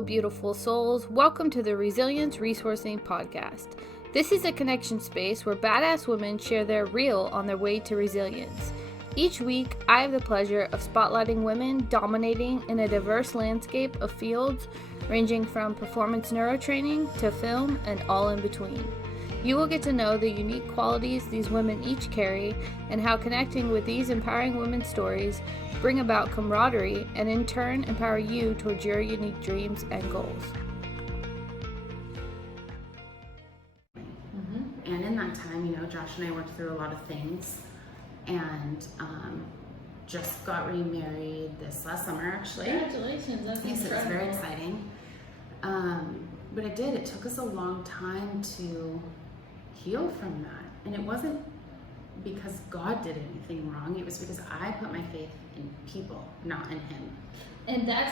Hello, beautiful souls. Welcome to the Resilience Resourcing Podcast. This is a connection space where badass women share their real on their way to resilience. Each week, I have the pleasure of spotlighting women dominating in a diverse landscape of fields ranging from performance neurotraining to film and all in between. You will get to know the unique qualities these women each carry and how connecting with these empowering women's stories bring about camaraderie and in turn empower you towards your unique dreams and goals. And in that time, Josh and I worked through a lot of things and just got remarried this last summer, actually. Congratulations, that's yes, incredible. It's very exciting. But it took us a long time to heal from that. And it wasn't because God did anything wrong, it was because I put my faith in people, not in Him. And I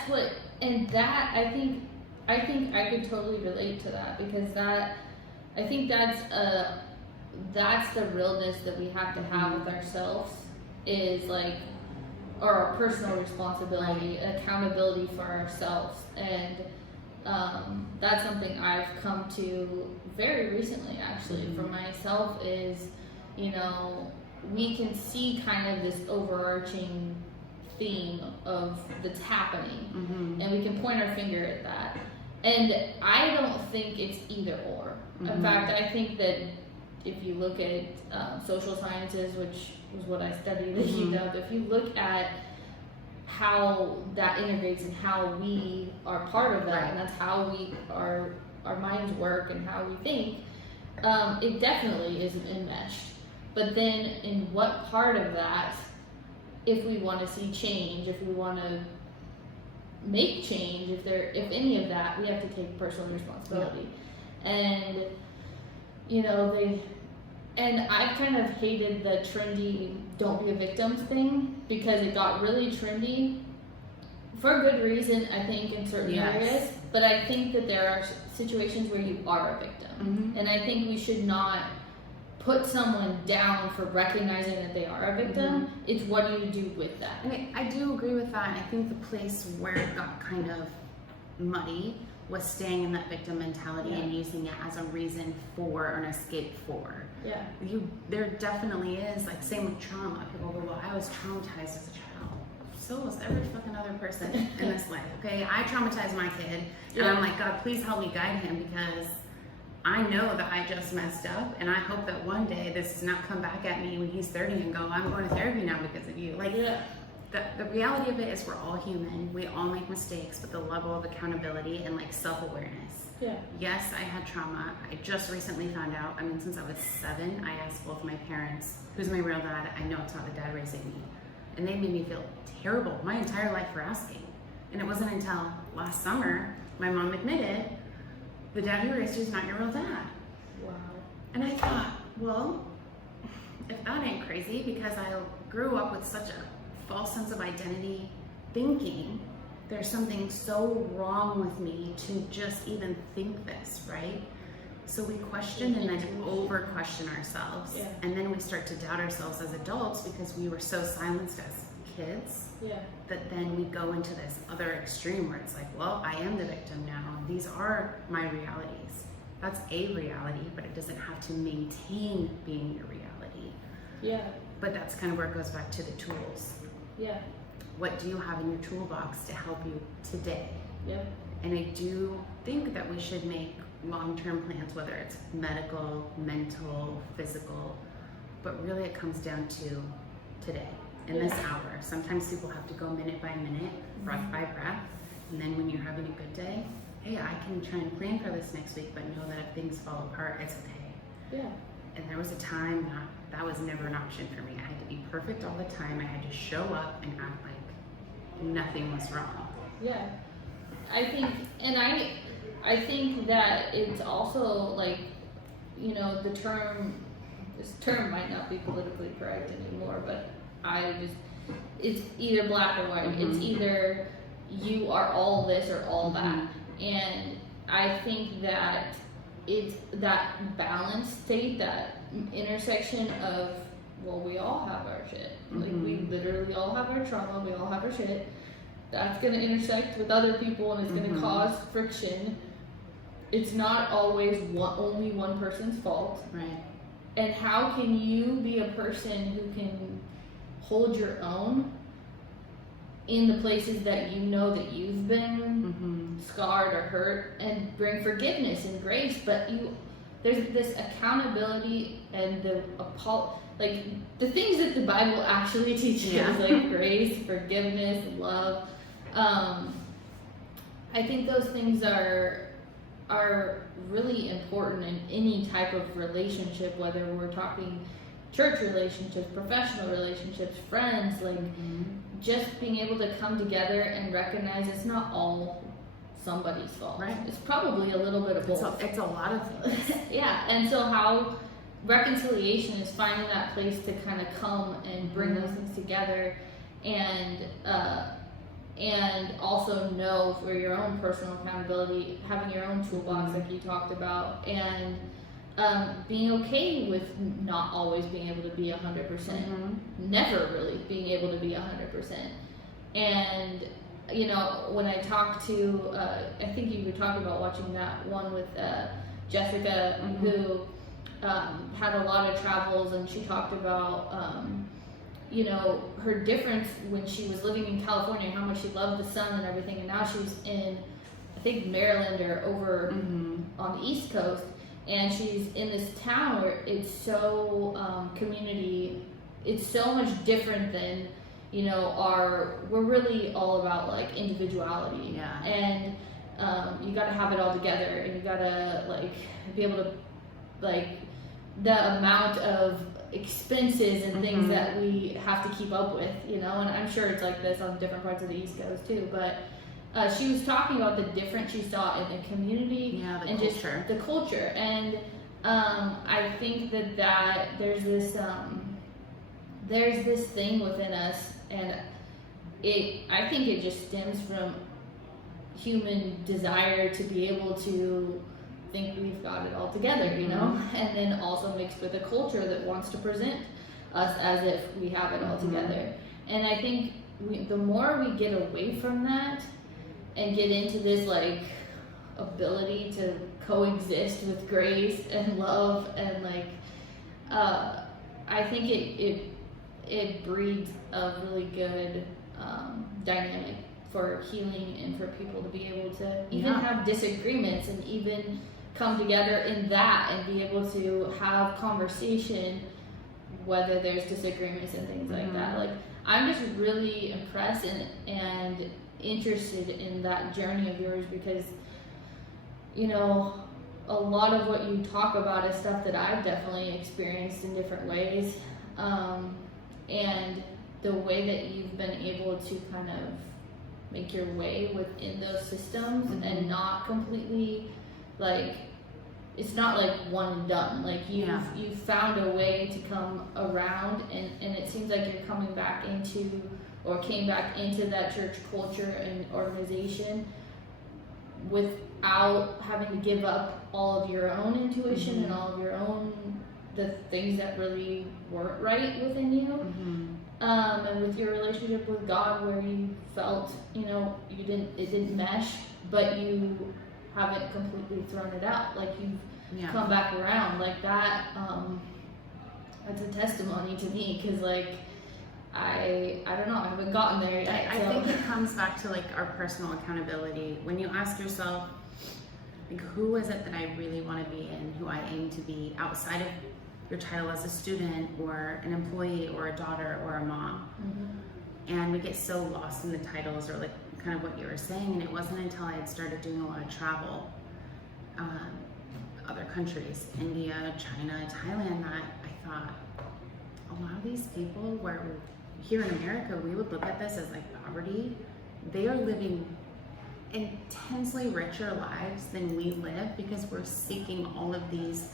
think I could totally relate to that, because I think that's the realness that we have to have with ourselves, is like our personal responsibility, accountability for ourselves. And that's something I've come to very recently, actually, for myself, is, we can see kind of this overarching theme of that's happening, and we can point our finger at that. And I don't think it's either or. In fact, I think that if you look at social sciences, which was what I studied at UW, if you look at how that integrates and how we are part of that, and that's how our minds work and how we think, it definitely isn't enmeshed. But then in what part of that, if we want to see change, if we want to make change, if any of that, we have to take personal responsibility. And and I've kind of hated the trendy "don't be a victim" thing, because it got really trendy for a good reason, I think, in certain areas. But I think that there are situations where you are a victim, and I think we should not put someone down for recognizing that they are a victim. It's what do you do with that? And I do agree with that. I think the place where it got kind of muddy was staying in that victim mentality and using it as a reason for or an escape for. Yeah. There definitely is, like, same with trauma. People go, well, I was traumatized as a child. So was every fucking other person in this life, okay? I traumatized my kid, and I'm like, God, please help me guide him, because I know that I just messed up, and I hope that one day this does not come back at me when he's 30 and go, I'm going to therapy now because of you. Like, the reality of it is we're all human. We all make mistakes, but the level of accountability and like self-awareness. Yeah. Yes, I had trauma. I just recently found out, since I was 7, I asked both my parents, who's my real dad? I know it's not the dad raising me. And they made me feel terrible my entire life for asking. And it wasn't until last summer my mom admitted, the dad who raised you is not your real dad. Wow. And I thought, well, if that ain't crazy, because I grew up with such a false sense of identity, thinking there's something so wrong with me to just even think this, right? So we question and then over question ourselves. Yeah. And then we start to doubt ourselves as adults because we were so silenced as kids. Yeah. That then we go into this other extreme where it's like, well, I am the victim now. These are my realities. That's a reality, but it doesn't have to maintain being your reality. Yeah. But that's kind of where it goes back to the tools. Yeah. What do you have in your toolbox to help you today? Yeah. And I do think that we should make long-term plans, whether it's medical, mental, physical, but really it comes down to today, in this hour. Sometimes people have to go minute by minute, breath by breath, and then when you're having a good day, hey, I can try and plan for this next week, but know that if things fall apart, it's okay. Yeah. And there was a time that was never an option for me. I had to be perfect all the time. I had to show up and act like nothing was wrong. Yeah. I think that it's also like, this term might not be politically correct anymore, but it's either black or white. It's either you are all this or all that. And I think that it's that balanced state, that intersection of, well, we all have our shit. Like, we literally all have our trauma, we all have our shit. that's going to intersect with other people and it's going to cause friction. It's not always only one person's fault. Right. And how can you be a person who can hold your own in the places that you know that you've been scarred or hurt, and bring forgiveness and grace, but there's this accountability and the things that the Bible actually teaches, like grace, forgiveness, love. I think those things are really important in any type of relationship, whether we're talking church relationships, professional relationships, friends, like just being able to come together and recognize it's not all somebody's fault. Right. It's probably a little bit of both. It's a lot of things. Yeah, and so how reconciliation is finding that place to kind of come and bring those things together, and also know for your own personal accountability, having your own toolbox like you talked about, and being okay with not always being able to be 100%, never really being able to be 100%. And when I talked to, I think you were talking about watching that one with Jessica, who had a lot of travels, and she talked about her difference when she was living in California, how much she loved the sun and everything, and now she's in, I think, Maryland or over on the East Coast, and she's in this town where it's so community, it's so much different than, we're really all about like individuality, and you gotta have it all together, and you gotta like be able to, like, the amount of expenses and things that we have to keep up with, and I'm sure it's like this on different parts of the East Coast too, but she was talking about the difference she saw in the community and culture. Just the culture, and I think that there's this thing within us, and I think it just stems from human desire to be able to think we've got it all together, and then also mixed with a culture that wants to present us as if we have it all together. And I think the more we get away from that and get into this like ability to coexist with grace and love, and like I think it breeds a really good dynamic for healing, and for people to be able to even have disagreements and even come together in that and be able to have conversation whether there's disagreements and things like that. Like, I'm just really impressed and interested in that journey of yours, because a lot of what you talk about is stuff that I've definitely experienced in different ways, and the way that you've been able to kind of make your way within those systems and not completely, like, it's not like one and done. Like, you've found a way to come around, and it seems like you're coming back into, or came back into that church culture and organization without having to give up all of your own intuition and all of your own, the things that really weren't right within you. And with your relationship with God, where you felt, it didn't mesh, but you haven't completely thrown it out. Like, you've come back around. Like, that, that's a testimony to me, because, like, I don't know, I haven't gotten there yet. I think it comes back to, like, our personal accountability. When you ask yourself, like, who is it that I really want to be and who I aim to be outside of your title as a student or an employee or a daughter or a mom. And we get so lost in the titles, or like kind of what you were saying, and it wasn't until I had started doing a lot of travel, other countries, India, China, Thailand, that I thought, a lot of these people, where here in America we would look at this as like poverty, they are living intensely richer lives than we live, because we're seeking all of these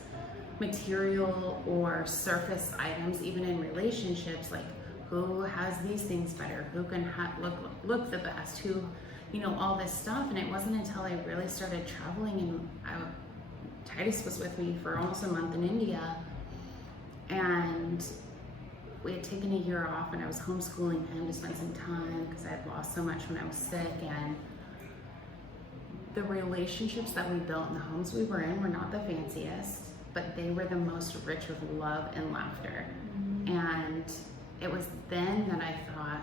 material or surface items, even in relationships, like who has these things better, who can look the best, who, all this stuff. And it wasn't until I really started traveling, and Titus was with me for almost a month in India, and we had taken a year off and I was homeschooling him to spend some time because I had lost so much when I was sick, and the relationships that we built in the homes we were in were not the fanciest, but they were the most rich with love and laughter. And it was then that I thought,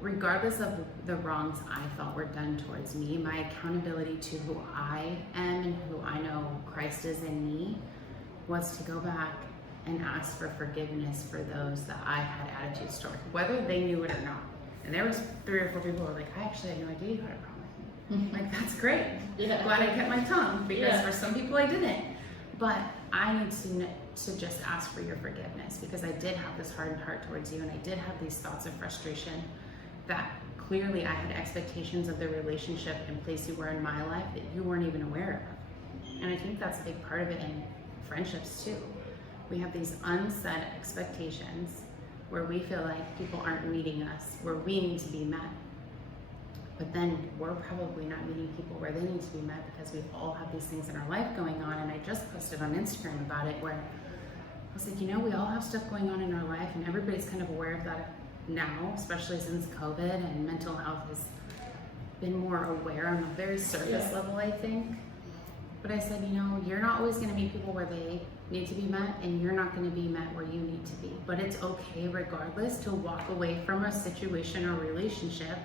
regardless of the wrongs I felt were done towards me, my accountability to who I am and who I know Christ is in me was to go back and ask for forgiveness for those that I had attitudes toward, whether they knew it or not. And there was 3 or 4 people who were like, I actually had no idea you had a problem with me. Like, that's great. Yeah. Glad I kept my tongue, because for some people I didn't. But I need to just ask for your forgiveness, because I did have this hardened heart towards you, and I did have these thoughts of frustration that clearly I had expectations of the relationship and place you were in my life that you weren't even aware of. And I think that's a big part of it in friendships too. We have these unsaid expectations where we feel like people aren't meeting us where we need to be met. But then we're probably not meeting people where they need to be met, because we all have these things in our life going on. And I just posted on Instagram about it, where I was like, we all have stuff going on in our life, and everybody's kind of aware of that now, especially since COVID, and mental health has been more aware on a very surface level, I think. But I said, you're not always going to meet people where they need to be met, and you're not going to be met where you need to be. But it's okay, regardless, to walk away from a situation or relationship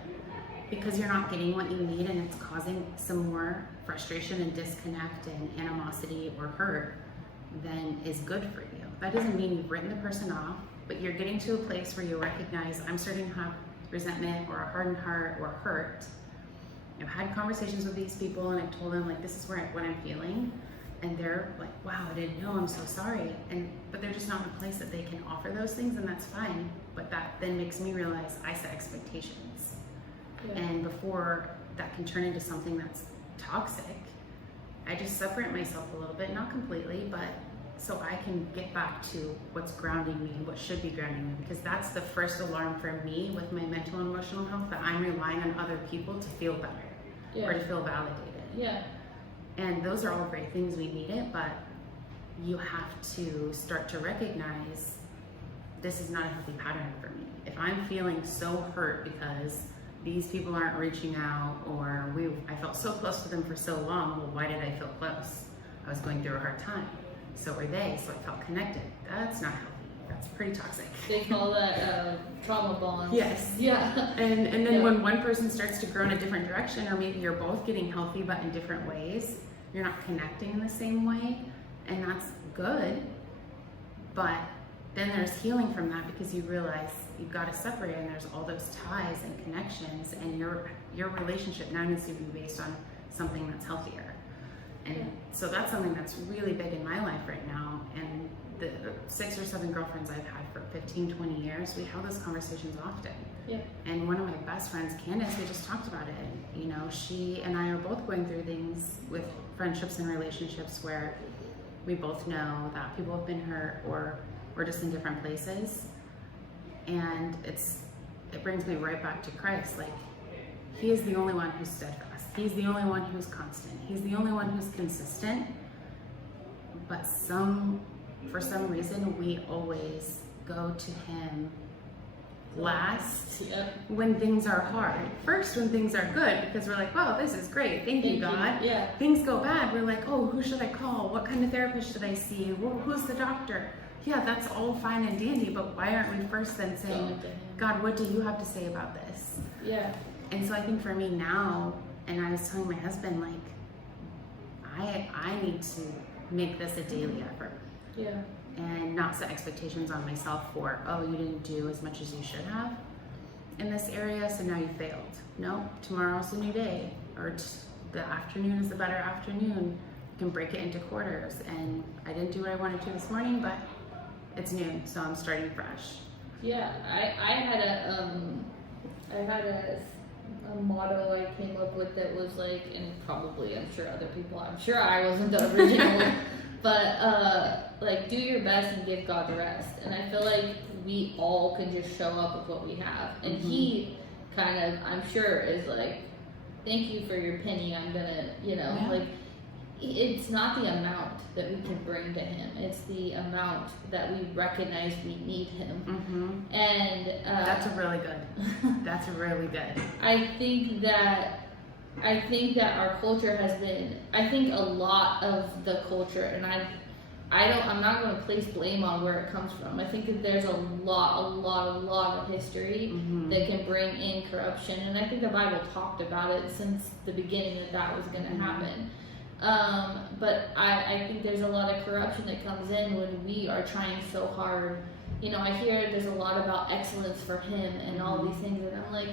because you're not getting what you need, and it's causing some more frustration and disconnect and animosity or hurt than is good for you. That doesn't mean you've written the person off, but you're getting to a place where you recognize, I'm starting to have resentment or a hardened heart or hurt. I've had conversations with these people, and I've told them, like, this is what I'm feeling, and they're like, wow, I didn't know, I'm so sorry. But they're just not in a place that they can offer those things, and that's fine. But that then makes me realize I set expectations. And before that can turn into something that's toxic, I just separate myself a little bit, not completely, but so I can get back to what's grounding me, what should be grounding me, because that's the first alarm for me with my mental and emotional health, that I'm relying on other people to feel better or to feel validated. And those are all great things, we need it, but you have to start to recognize this is not a healthy pattern for me. If I'm feeling so hurt because these people aren't reaching out, or I felt so close to them for so long, well, why did I feel close? I was going through a hard time. So were they, so I felt connected. That's not healthy. That's pretty toxic. They call that trauma bond. Yes. Yeah. And then when one person starts to grow in a different direction, or maybe you're both getting healthy but in different ways, you're not connecting in the same way, and that's good. But then there's healing from that, because you realize you've got to separate, and there's all those ties and connections, and your relationship now needs to be based on something that's healthier. And so that's something that's really big in my life right now. And the 6 or 7 girlfriends I've had for 15, 20 years, we have those conversations often. And one of my best friends, Candace, we just talked about it. She and I are both going through things with friendships and relationships where we both know that people have been hurt, or we're just in different places. And it brings me right back to Christ. Like, He is the only one who's steadfast. He's the only one who's constant. He's the only one who's consistent. But for some reason, we always go to Him last when things are hard. First, when things are good, because we're like, wow, this is great. Thank you, God. Things go bad. We're like, oh, who should I call? What kind of therapist should I see? Who's the doctor? Yeah, that's all fine and dandy, but why aren't we first then saying, God, what do you have to say about this? And so I think for me now, and I was telling my husband, like, I need to make this a daily effort. And not set expectations on myself for, oh, you didn't do as much as you should have in this area, so now you failed. No, tomorrow's a new day, or the afternoon is a better afternoon. You can break it into quarters, and I didn't do what I wanted to this morning, but it's noon, so I'm starting fresh. I had a motto I came up with that was like, and probably I'm sure I wasn't the original but like, do your best and give God the rest. And I feel like we all can just show up with what we have, and He kind of, I'm sure, is like, thank you for your penny, I'm gonna, like, it's not the amount that we can bring to him, it's the amount that we recognize we need him. And that's really good. I think that our culture has been, I think a lot of the culture, and I'm not going to place blame on where it comes from. I think that there's a lot of history that can bring in corruption, and I think the Bible talked about it since the beginning that was going to happen. But I think there's a lot of corruption that comes in when we are trying so hard. You know, I hear there's a lot about excellence for him and all these things, and I'm like,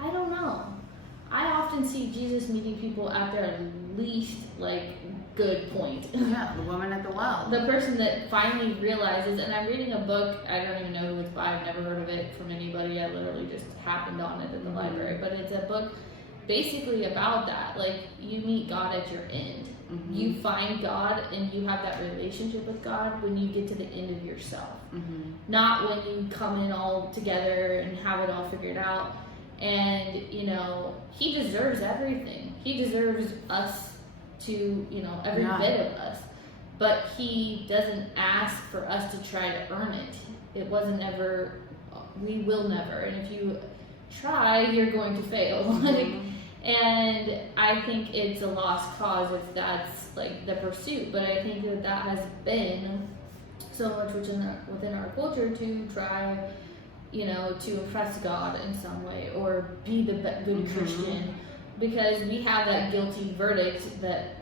I don't know. I often see Jesus meeting people at their least, like, good point. Yeah, the woman at the well. The person that finally realizes, and I'm reading a book, I don't even know who it's by, I've never heard of it from anybody, I literally just happened on it in the library, but it's a book basically about that. Like, you meet God at your end. You find God and you have that relationship with God when you get to the end of yourself. Not when you come in all together and have it all figured out. And, you know, he deserves everything. He deserves us to, you know, every bit of us. But he doesn't ask for us to try to earn it. It wasn't ever, we will never. And if you try, you're going to fail. And I think it's a lost cause if that's like the pursuit. But I think that has been so much within our culture to try, you know, to impress God in some way or be the good Christian, because we have that guilty verdict that,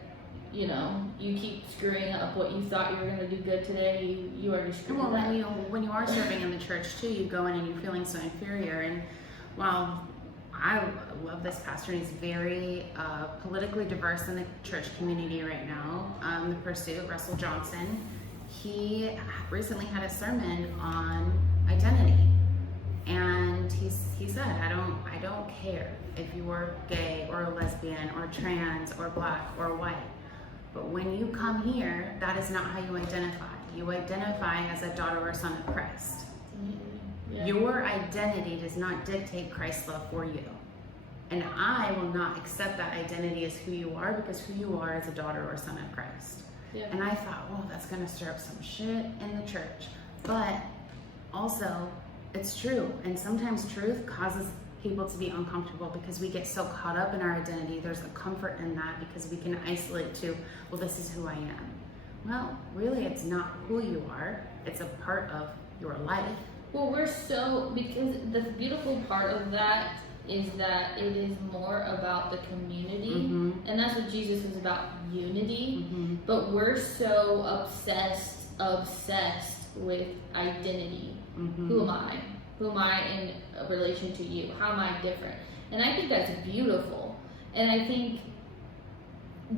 you know, you keep screwing up what you thought you were going to do good today, you already screwed it up. When you are serving in the church too, you go in and you're feeling so inferior. And while I love this pastor, he's very politically diverse in the church community right now, the Pursuit, Russell Johnson, he recently had a sermon on identity. And he said, I don't care if you were gay or a lesbian or trans or black or white. But when you come here, that is not how you identify. You identify as a daughter or son of Christ. Yeah. Your identity does not dictate Christ's love for you. And I will not accept that identity as who you are, because who you are is a daughter or son of Christ. Yeah. And I thought, well, that's going to stir up some shit in the church. But also, it's true. And sometimes truth causes people to be uncomfortable because we get so caught up in our identity. There's a comfort in that because we can isolate to, well, this is who I am. Well, really, it's not who you are. It's a part of your life. Well, because the beautiful part of that is that it is more about the community. And that's what Jesus was about, unity. But we're so obsessed with identity. Who am I? Who am I in relation to you? How am I different? And I think that's beautiful. And I think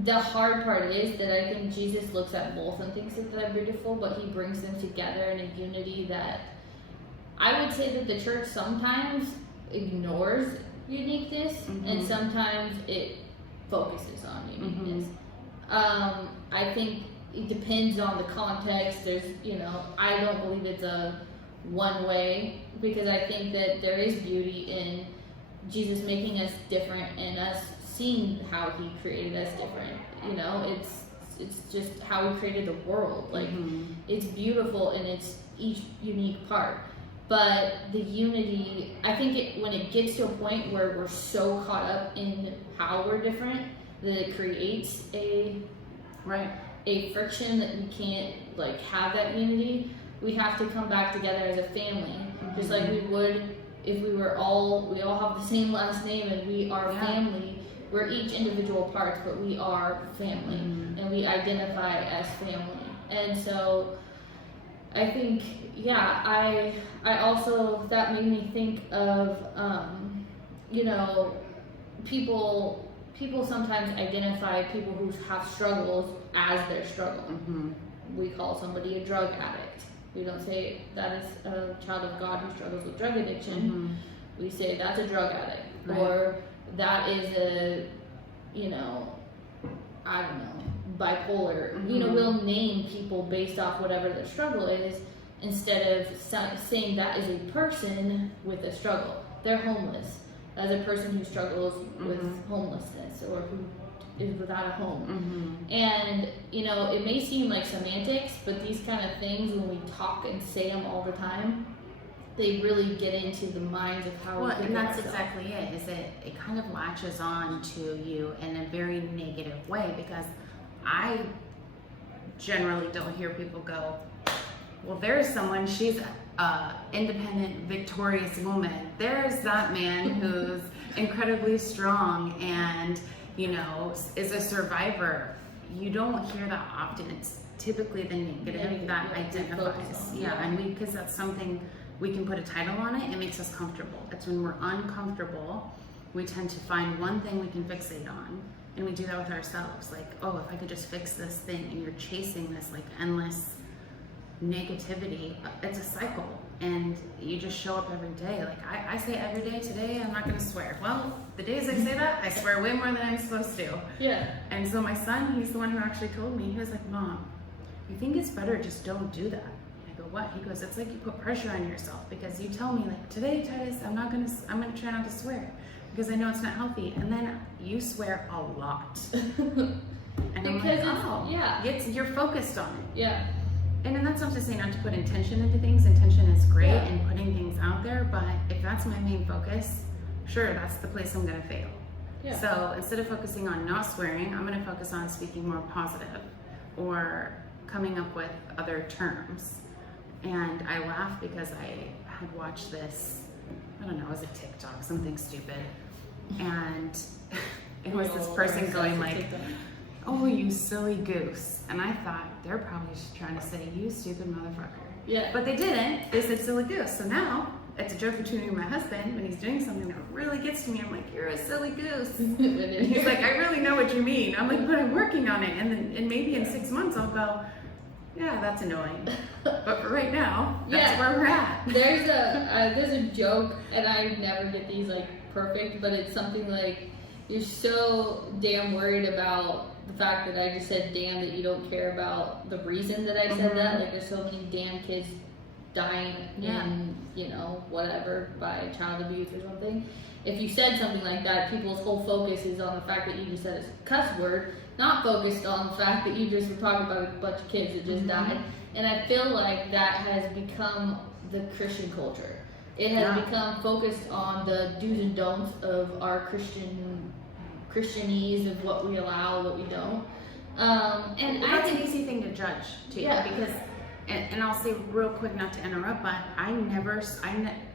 the hard part is that I think Jesus looks at both and thinks that they're beautiful, but he brings them together in a unity that I would say that the church sometimes ignores uniqueness and sometimes it focuses on uniqueness. I think it depends on the context. There's, you know, I don't believe it's a one way, because I think that there is beauty in Jesus making us different and us seeing how he created us different. You know, it's just how he created the world. Like, it's beautiful in its each unique part. But the unity, I think when it gets to a point where we're so caught up in how we're different that it creates a friction that we can't like have that unity. We have to come back together as a family, just like we would if we all have the same last name and we are family. We're each individual parts, but we are family, and we identify as family. And so I think, I also, that made me think of, you know, people sometimes identify people who have struggles as their struggle. We call somebody a drug addict. We don't say that is a child of God who struggles with drug addiction. We say that's a drug addict, or that is a, you know, I don't know, bipolar. You know, we'll name people based off whatever their struggle is, instead of saying that is a person with a struggle. They're homeless. as a person who struggles with homelessness or who is without a home. And, you know, it may seem like semantics, but these kind of things, when we talk and say them all the time, they really get into the minds of how we think and that's ourselves. exactly it, is that it kind of latches on to you in a very negative way, because I generally don't hear people go, well, there's someone, she's a independent, victorious woman. There's that man who's incredibly strong and, you know, is a survivor. You don't hear that often. It's typically the negative that identifies. And because that's something we can put a title on it, it makes us comfortable. It's when we're uncomfortable, we tend to find one thing we can fixate on. And we do that with ourselves. Like, oh, if I could just fix this thing, and you're chasing this like endless negativity. It's a cycle, and you just show up every day. Like I say every day, today I'm not gonna swear. Well, the days I say that, I swear way more than I'm supposed to. Yeah. And so my son, he's the one who actually told me, he was like, Mom, you think it's better, just don't do that. I go, what? He goes, it's like you put pressure on yourself, because you tell me like, today, Titus, I'm gonna try not to swear because I know it's not healthy, and then you swear a lot. And I'm like, oh, you're focused on it. Yeah. And then that's not to say not to put intention into things. Intention is great in putting things out there, but if that's my main focus, sure, that's the place I'm gonna fail. Yeah. So instead of focusing on not swearing, I'm gonna focus on speaking more positive or coming up with other terms. And I laugh because I had watched this, I don't know, it was a TikTok, something stupid. And it was this person going like, oh, you silly goose. And I thought, they're probably just trying to say, you stupid motherfucker. Yeah. But they didn't. They said silly goose. So now, it's a joke between me and my husband. When he's doing something that really gets to me, I'm like, you're a silly goose. And he's like, I really know what you mean. I'm like, but I'm working on it. And maybe in 6 months, I'll go, yeah, that's annoying. But for right now, that's where we're at. There's a joke, and I never get these like perfect, but it's something like, you're so damn worried about the fact that I just said damn that you don't care about the reason that I said that. Like, there's so many damn kids dying in, you know, whatever, by child abuse or something. If you said something like that, people's whole focus is on the fact that you just said a cuss word, not focused on the fact that you just were talking about a bunch of kids that just died. And I feel like that has become the Christian culture. It has become focused on the do's and don'ts of our Christianese, of what we allow, what we don't. And that's an easy thing to judge too, because, and I'll say real quick, not to interrupt, but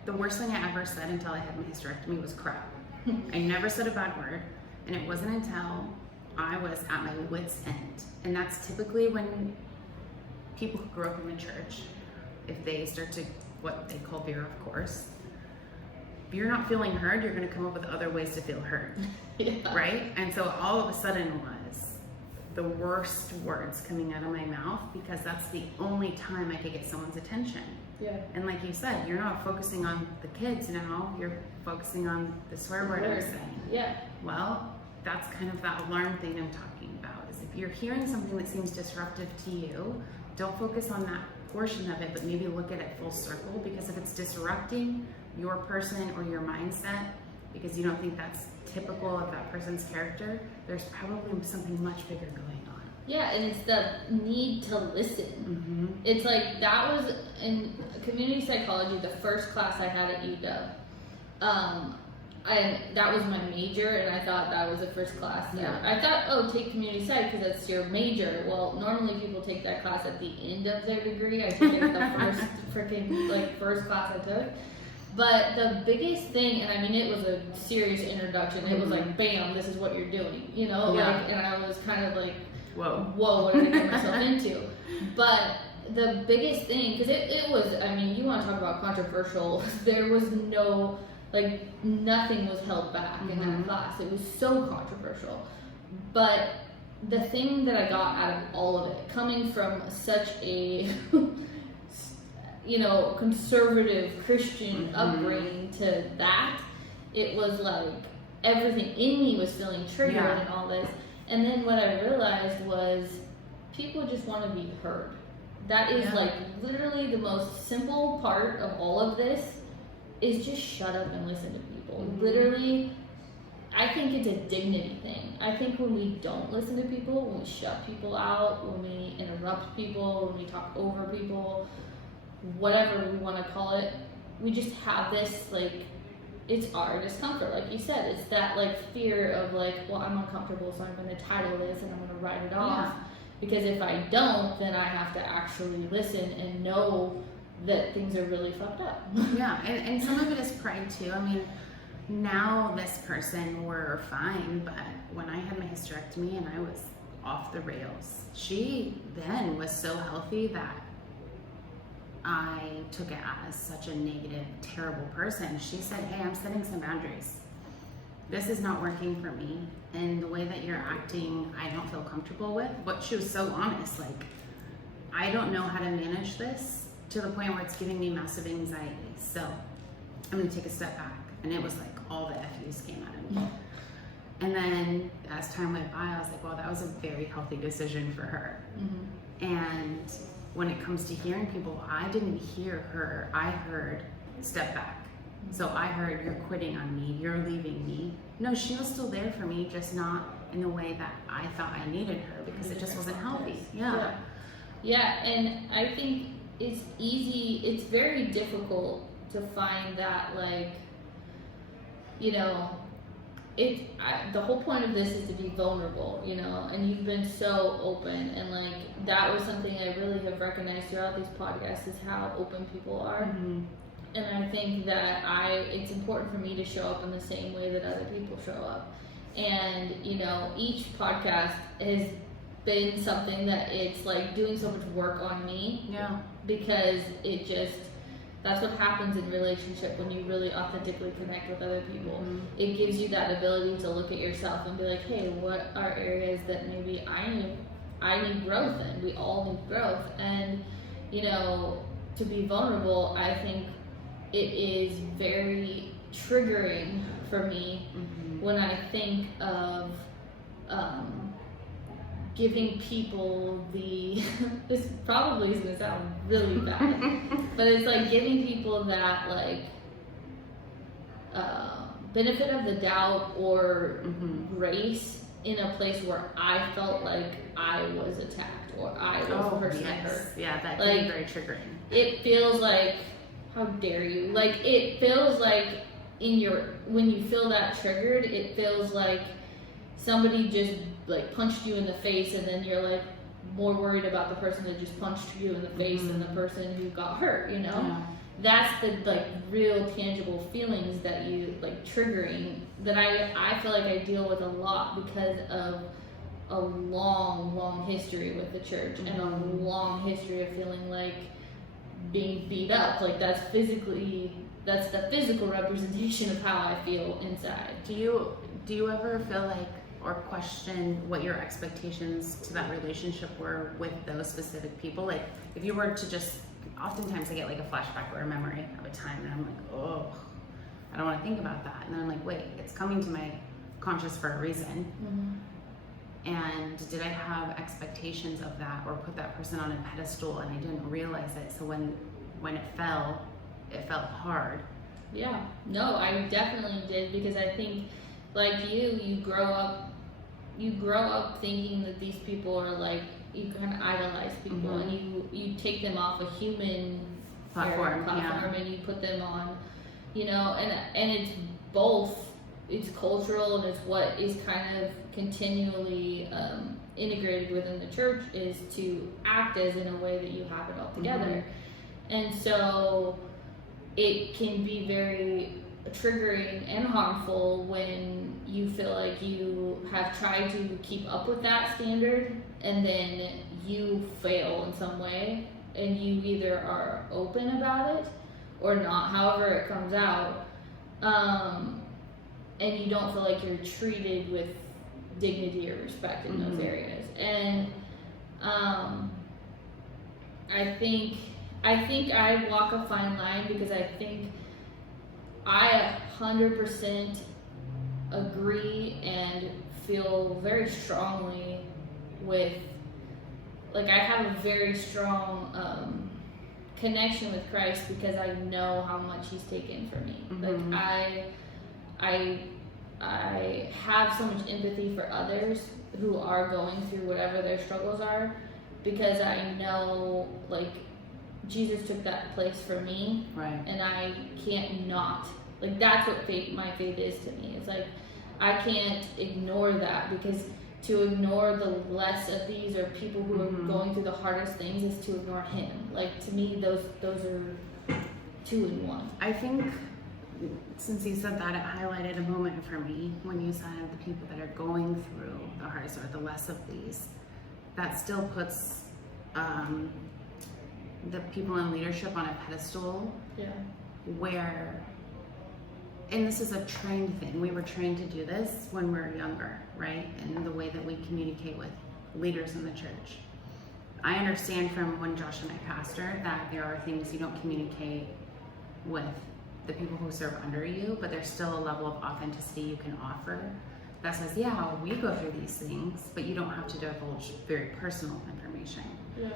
the worst thing I ever said until I had my hysterectomy was crap. I never said a bad word, and it wasn't until I was at my wit's end. And that's typically when people who grew up in the church, if they start to, what they call beer, of course, if you're not feeling heard, you're going to come up with other ways to feel heard. Right? And so all of a sudden was the worst words coming out of my mouth, because that's the only time I could get someone's attention. And like you said, you're not focusing on the kids now, you're focusing on the swear word I was saying. Well, that's kind of that alarm thing I'm talking about, is if you're hearing something that seems disruptive to you, don't focus on that portion of it, but maybe look at it full circle, because if it's disrupting your person or your mindset because you don't think that's typical of that person's character, there's probably something much bigger going on. Yeah, and it's the need to listen. It's like, that was in community psychology, the first class I had at UW. And that was my major, and I thought that was the first class. I thought, oh, take community psych because that's your major. Well, normally people take that class at the end of their degree. I took it the first class I took. But the biggest thing, and I mean, it was a serious introduction. It was like, bam, this is what you're doing, you know? And I was kind of like, whoa, what did I get myself into? But the biggest thing, because it was, I mean, you want to talk about controversial, there was no, like, nothing was held back in that class. It was so controversial. But the thing that I got out of all of it, coming from such a you know, conservative Christian upbringing to that, it was like everything in me was feeling triggered and all this. And then what I realized was people just want to be heard. That is like literally the most simple part of all of this, is just shut up and listen to people. people. Literally, I think it's a dignity thing. I think when we don't listen to people, when we shut people out, when we interrupt people, when we talk over people, whatever we want to call it, we just have this, like, it's our discomfort, like you said. It's that, like, fear of, like, well, I'm uncomfortable, so I'm going to title this and I'm going to write it off. Because if I don't, then I have to actually listen and know that things are really fucked up. Yeah, and some of it is pride too. I mean, now this person were fine, but when I had my hysterectomy and I was off the rails, she then was so healthy that I took it as such a negative, terrible person. She said, hey, I'm setting some boundaries. This is not working for me, and the way that you're acting, I don't feel comfortable with. But she was so honest, like, I don't know how to manage this to the point where it's giving me massive anxiety. So I'm gonna take a step back. And it was like all the FUs came out of me. And then as time went by, I was like, well, that was a very healthy decision for her. And when it comes to hearing people, I didn't hear her. I heard step back. So I heard, you're quitting on me, you're leaving me. No, she was still there for me, just not in the way that I thought I needed her, because it just wasn't healthy. Yeah, and I think it's very difficult to find that, like, you know, the whole point of this is to be vulnerable, you know, and you've been so open, and, like, that was something I really have recognized throughout these podcasts, is how open people are. And I think that it's important for me to show up in the same way that other people show up. And, you know, each podcast has been something that it's like doing so much work on me. Yeah. Because that's what happens in relationship when you really authentically connect with other people. It gives you that ability to look at yourself and be like, hey, what are areas that maybe I need growth in? We all need growth. And, you know, to be vulnerable, I think it is very triggering for me when I think of giving people this probably is going to sound really bad, but it's like giving people that, like, benefit of the doubt or grace in a place where I felt like I was attacked or I was personally hurt. Yeah, that like, can be very triggering. It feels like, how dare you? Like, it feels like when you feel that triggered, it feels like somebody just, like, punched you in the face, and then you're, like, more worried about the person that just punched you in the face than the person who got hurt, you know? Yeah. That's the, like, real tangible feelings that you, like, triggering, that I feel like I deal with a lot because of a long history with the church and a long history of feeling like being beat up. Like, that's the physical representation of how I feel inside. Do you ever feel like, or question what your expectations to that relationship were with those specific people? Like, if you were to just, oftentimes I get like a flashback or a memory of a time, and I'm like, oh, I don't want to think about that. And then I'm like, wait, it's coming to my conscious for a reason. And did I have expectations of that, or put that person on a pedestal and I didn't realize it? So when it felt hard. Yeah, no, I definitely did, because I think, like you grow up thinking that these people are, like, you kind of idolize people, and you take them off a human platform and you put them on, you know, and it's both, it's cultural, and it's what is kind of continually integrated within the church, is to act as in a way that you have it all together. And so it can be very triggering and harmful when you feel like you have tried to keep up with that standard and then you fail in some way, and you either are open about it or not, however it comes out, and you don't feel like you're treated with dignity or respect in those areas. And I think I walk a fine line, because I think I 100% agree and feel very strongly with, like, I have a very strong connection with Christ, because I know how much He's taken for me. Like, I have so much empathy for others who are going through whatever their struggles are, because I know, like, Jesus took that place for me, Right. and I can't not. Like, that's what my faith is to me. It's like, I can't ignore that, because to ignore the less of these, or people who are going through the hardest things, is to ignore him. Like, to me, those are two in one. I think since you said that, it highlighted a moment for me when you said the people that are going through the hardest or the less of these. That still puts the people in leadership on a pedestal. Yeah. Where, and this is a trained thing, we were trained to do this when we were younger, right? And the way that we communicate with leaders in the church. I understand from when Josh and I pastored that there are things you don't communicate with the people who serve under you, but there's still a level of authenticity you can offer that says, yeah, we go through these things, but you don't have to divulge very personal information. Yeah.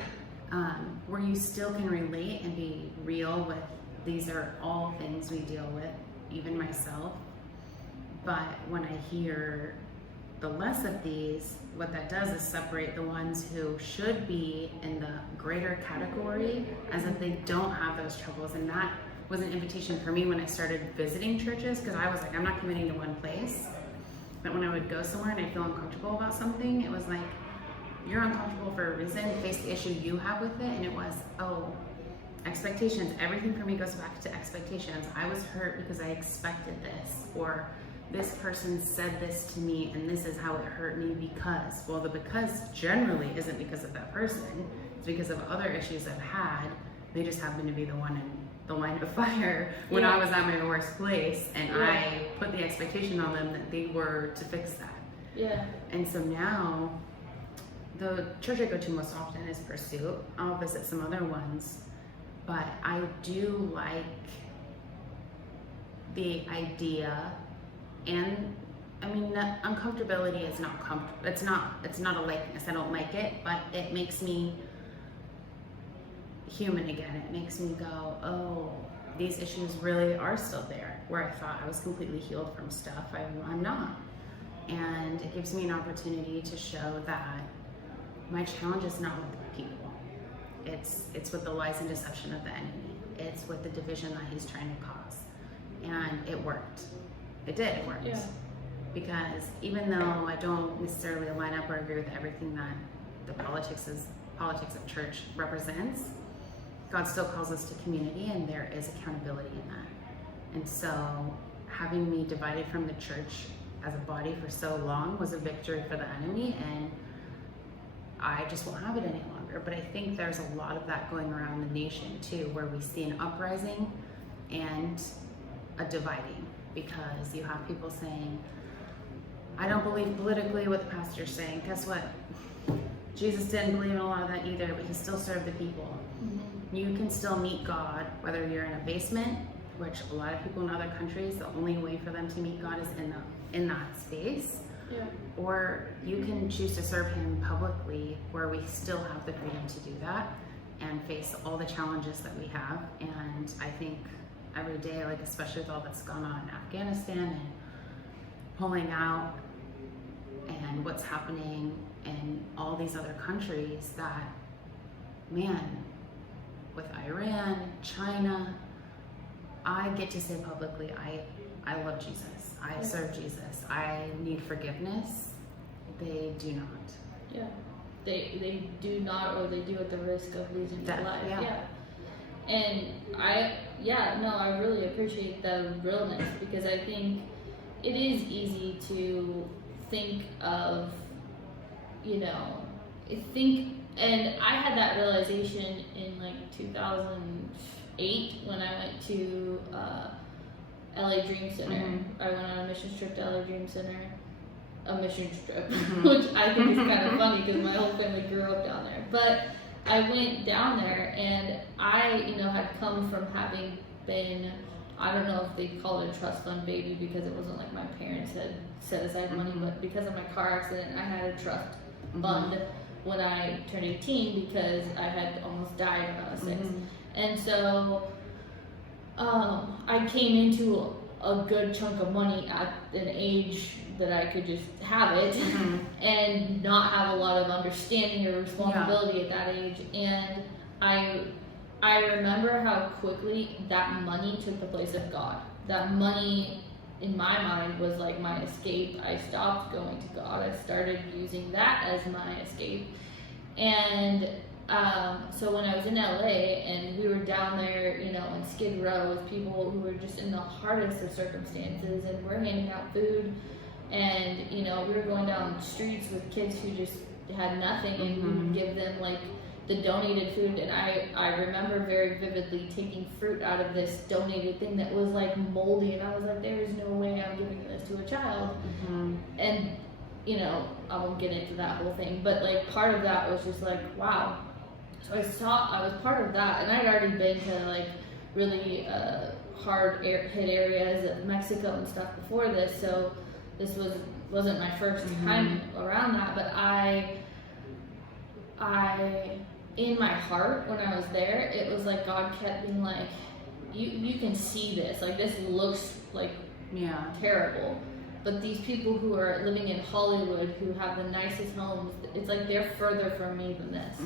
Where you still can relate and be real with, these are all things we deal with, even myself. But when I hear the less of these, what that does is separate the ones who should be in the greater category, as if they don't have those troubles. And that was an invitation for me when I started visiting churches, because I was like, I'm not committing to one place. But when I would go somewhere and I feel uncomfortable about something, it was like, you're uncomfortable for a reason, face the issue you have with it. And it was, oh, expectations. Everything for me goes back to expectations. I was hurt because I expected this, or this person said this to me and this is how it hurt me because. Well, the because generally isn't because of that person. It's because of other issues I've had. They just happen to be the one in the line of fire when I was at my worst place, and I put the expectation on them that they were to fix that. Yeah. And so now, the church I go to most often is Pursuit. I'll visit some other ones, but I do like the idea, and I mean, uncomfortability is not comfortable. It's not a likeness. I don't like it, but it makes me human again. It makes me go, oh, these issues really are still there. Where I thought I was completely healed from stuff, I'm not. And it gives me an opportunity to show that my challenge is not with the people. It's with the lies and deception of the enemy. It's with the division that he's trying to cause. And it worked. It did, it worked. Yeah. Because even though I don't necessarily line up or agree with everything that the politics of church represents, God still calls us to community, and there is accountability in that. And so having me divided from the church as a body for so long was a victory for the enemy, and I just won't have it any longer. But I think there's a lot of that going around the nation too, where we see an uprising and a dividing, because you have people saying, I don't believe politically what the pastor's saying. Guess what? Jesus didn't believe in a lot of that either, but he still served the people. Mm-hmm. You can still meet God, whether you're in a basement, which a lot of people in other countries, the only way for them to meet God is in that space. Yeah. Or you can choose to serve him publicly, where we still have the freedom to do that and face all the challenges that we have. And I think every day, like especially with all that's gone on in Afghanistan and pulling out and what's happening in all these other countries, that, man, with Iran, China, I get to say publicly, I love Jesus. I serve Jesus. I need forgiveness. They do not. Yeah. They do not, or they do at the risk of losing their life. Yeah. And I really appreciate the realness, because I think it is easy to think of, and I had that realization in like 2008 when I went to LA Dream Center. Mm-hmm. I went on a mission trip to LA Dream Center, a mission trip, which I think is kind of funny because my whole family grew up down there. But I went down there, and I, had come from having been, I don't know if they call it a trust fund baby, because it wasn't like my parents had set aside money, but because of my car accident, I had a trust fund when I turned 18, because I had almost died when I was 6. And so I came into a good chunk of money at an age that I could just have it and not have a lot of understanding or responsibility at that age. And I remember how quickly that money took the place of God. That money in my mind was like my escape. I stopped going to God. I started using that as my escape. And so when I was in LA and we were down there, you know, in Skid Row with people who were just in the hardest of circumstances, and we're handing out food, and, you know, we were going down the streets with kids who just had nothing, and we would give them like the donated food. And I remember very vividly taking fruit out of this donated thing that was like moldy, and I was like, there is no way I'm giving this to a child. And, you know, I won't get into that whole thing, but like part of that was just like, wow. So I was part of that, and I'd already been to like really hard hit areas of Mexico and stuff before this, so this wasn't my first time around that. But I in my heart when I was there, it was like God kept being like, you can see this, like this looks like terrible, but these people who are living in Hollywood who have the nicest homes, it's like they're further from me than this.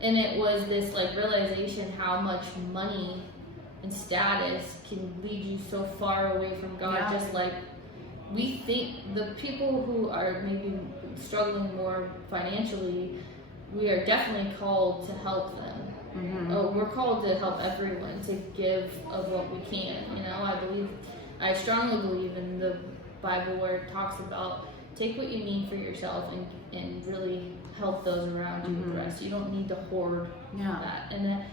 And it was this like realization how much money and status can lead you so far away from God. Just like we think the people who are maybe struggling more financially, we are definitely called to help them. We're called to help everyone, to give of what we can. You know, I strongly believe in the Bible where it talks about take what you need for yourself and really help those around you with the rest. You don't need to hoard that. And then,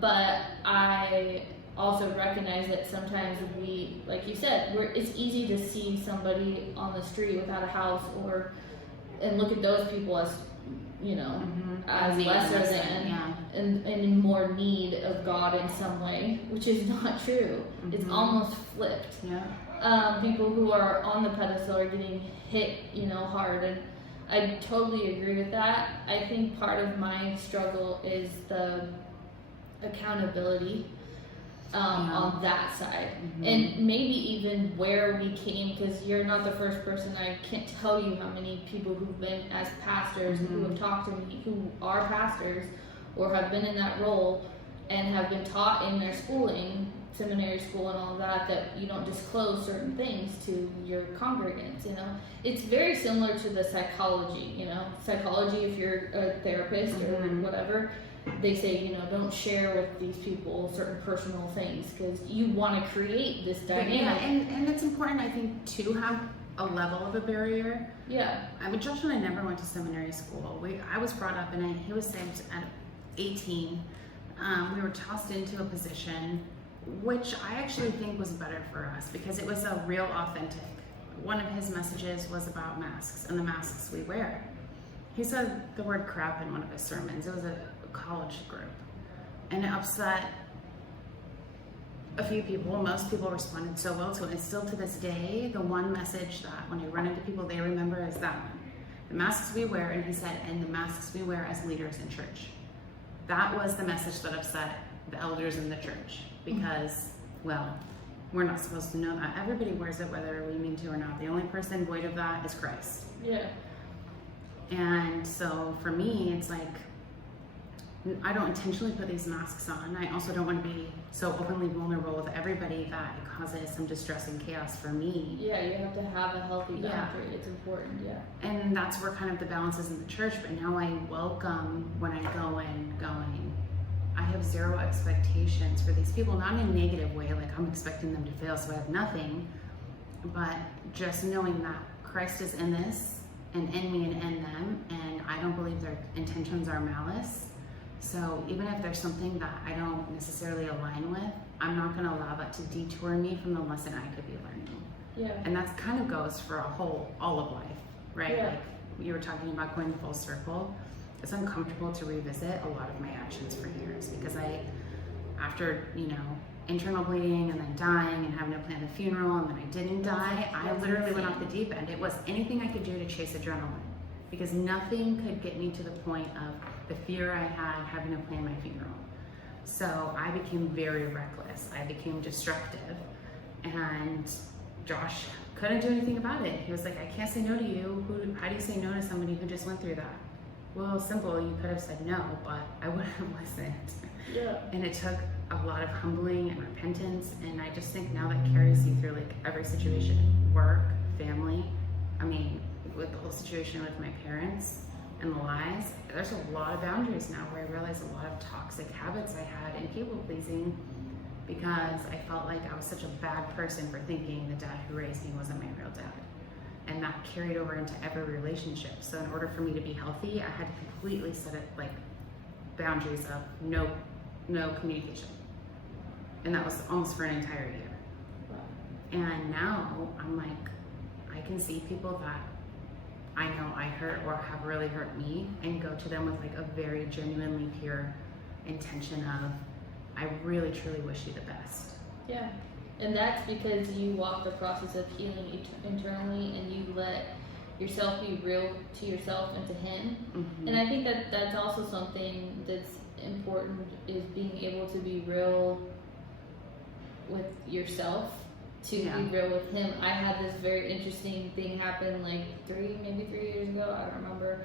but I also recognize that sometimes we, like you said, it's easy to see somebody on the street without a house and look at those people as, you know, as lesser than and in more need of God in some way, which is not true. It's almost flipped. People who are on the pedestal are getting hit, you know, hard, and I totally agree with that. I think part of my struggle is the accountability on that side, and maybe even where we came, because you're not the first person. I can't tell you how many people who've been as pastors who have talked to me who are pastors or have been in that role and have been taught in their schooling, seminary school and all that you don't disclose certain things to your congregants. You know, it's very similar to the psychology. You know, psychology, if you're a therapist or whatever, they say, you know, don't share with these people certain personal things because you want to create this dynamic. And it's important, I think, to have a level of a barrier. I mean, Josh and I never went to seminary school. I was brought up, and he was saved at 18. We were tossed into a position which I actually think was better for us because it was a real authentic. One of his messages was about masks and the masks we wear. He said the word crap in one of his sermons. It was a college group, and it upset a few people. Most people responded so well to it, and still to this day, the one message that when I run into people they remember is that one. The masks we wear, and he said, and the masks we wear as leaders in church. That was the message that upset the elders in the church because, well, we're not supposed to know that. Everybody wears it whether we mean to or not. The only person void of that is Christ. And so for me, it's like, I don't intentionally put these masks on. I also don't want to be so openly vulnerable with everybody that it causes some distress and chaos for me. You have to have a healthy boundary. It's important. And that's where kind of the balance is in the church. But now I welcome when I go in going, I have zero expectations for these people, not in a negative way, like I'm expecting them to fail so I have nothing, but just knowing that Christ is in this and in me and in them, and I don't believe their intentions are malice. So even if there's something that I don't necessarily align with, I'm not going to allow that to detour me from the lesson I could be learning. And that kind of goes for all of life, right? Like you were talking about going full circle. It's uncomfortable to revisit a lot of my actions for years because after, you know, internal bleeding and then dying and having to plan the funeral and then I didn't die, I literally went off the deep end. It was anything I could do to chase adrenaline because nothing could get me to the point of the fear I had having to plan my funeral. So I became very reckless. I became destructive. And Josh couldn't do anything about it. He was like, I can't say no to you. How do you say no to somebody who just went through that? Well, simple, you could have said no, but I wouldn't have listened. Yeah. And it took a lot of humbling and repentance, and I just think now that carries you through like every situation, work, family. I mean, with the whole situation with my parents and the lies, there's a lot of boundaries now where I realize a lot of toxic habits I had in people pleasing, because I felt like I was such a bad person for thinking the dad who raised me wasn't my real dad. And that carried over into every relationship. So in order for me to be healthy, I had to completely set it like boundaries of no communication. And that was almost for an entire year. And now I'm like, I can see people that I know I hurt or have really hurt me and go to them with like a very genuinely pure intention of, I really truly wish you the best. Yeah. And that's because you walk the process of healing internally, and you let yourself be real to yourself and to him. Mm-hmm. And I think that that's also something that's important, is being able to be real with yourself, to be real with him. I had this very interesting thing happen like maybe 3 years ago. I don't remember.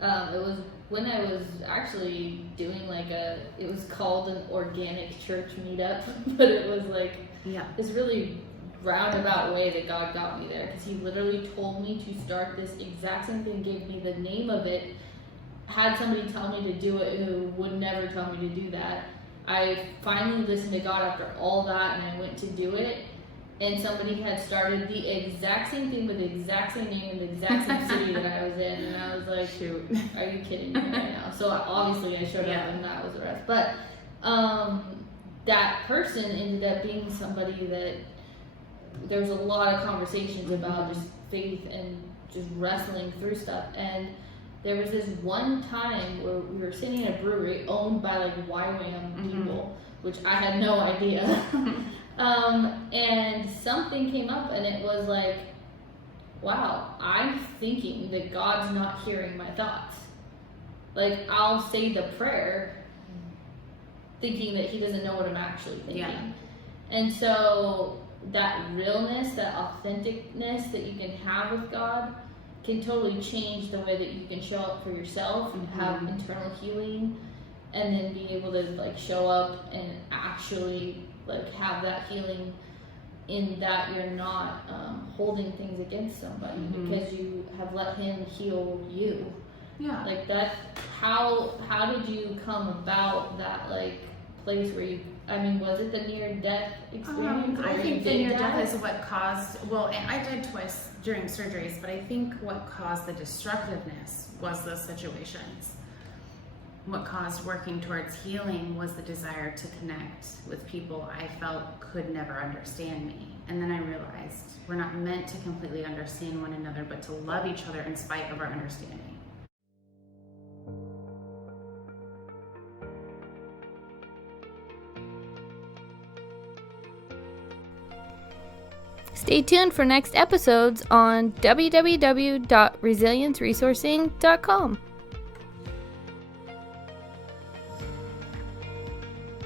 It was when I was actually doing it was called an organic church meetup, but it was like this really roundabout way that God got me there, because he literally told me to start this exact same thing, gave me the name of it, had somebody tell me to do it who would never tell me to do that. I finally listened to God after all that, and I went to do it. And somebody had started the exact same thing with the exact same name in the exact same city that I was in. And I was like, shoot, are you kidding me right now? So obviously I showed up, and that was the rest. But that person ended up being somebody that there was a lot of conversations about just faith and just wrestling through stuff. And there was this one time where we were sitting in a brewery owned by like YWAM people, which I had no idea. And something came up, and it was like, wow, I'm thinking that God's not hearing my thoughts. Like, I'll say the prayer thinking that he doesn't know what I'm actually thinking. Yeah. And so that realness, that authenticness that you can have with God can totally change the way that you can show up for yourself and have internal healing, and then be able to like show up and actually like have that healing in that you're not holding things against somebody because you have let him heal you. Yeah. Like that, how did you come about that like place where you, I mean, was it the near death experience? I think the near death is what caused, well, I died twice during surgeries, but I think what caused the destructiveness was those situations. What caused working towards healing was the desire to connect with people I felt could never understand me. And then I realized we're not meant to completely understand one another, but to love each other in spite of our understanding. Stay tuned for next episodes on www.resilienceresourcing.com.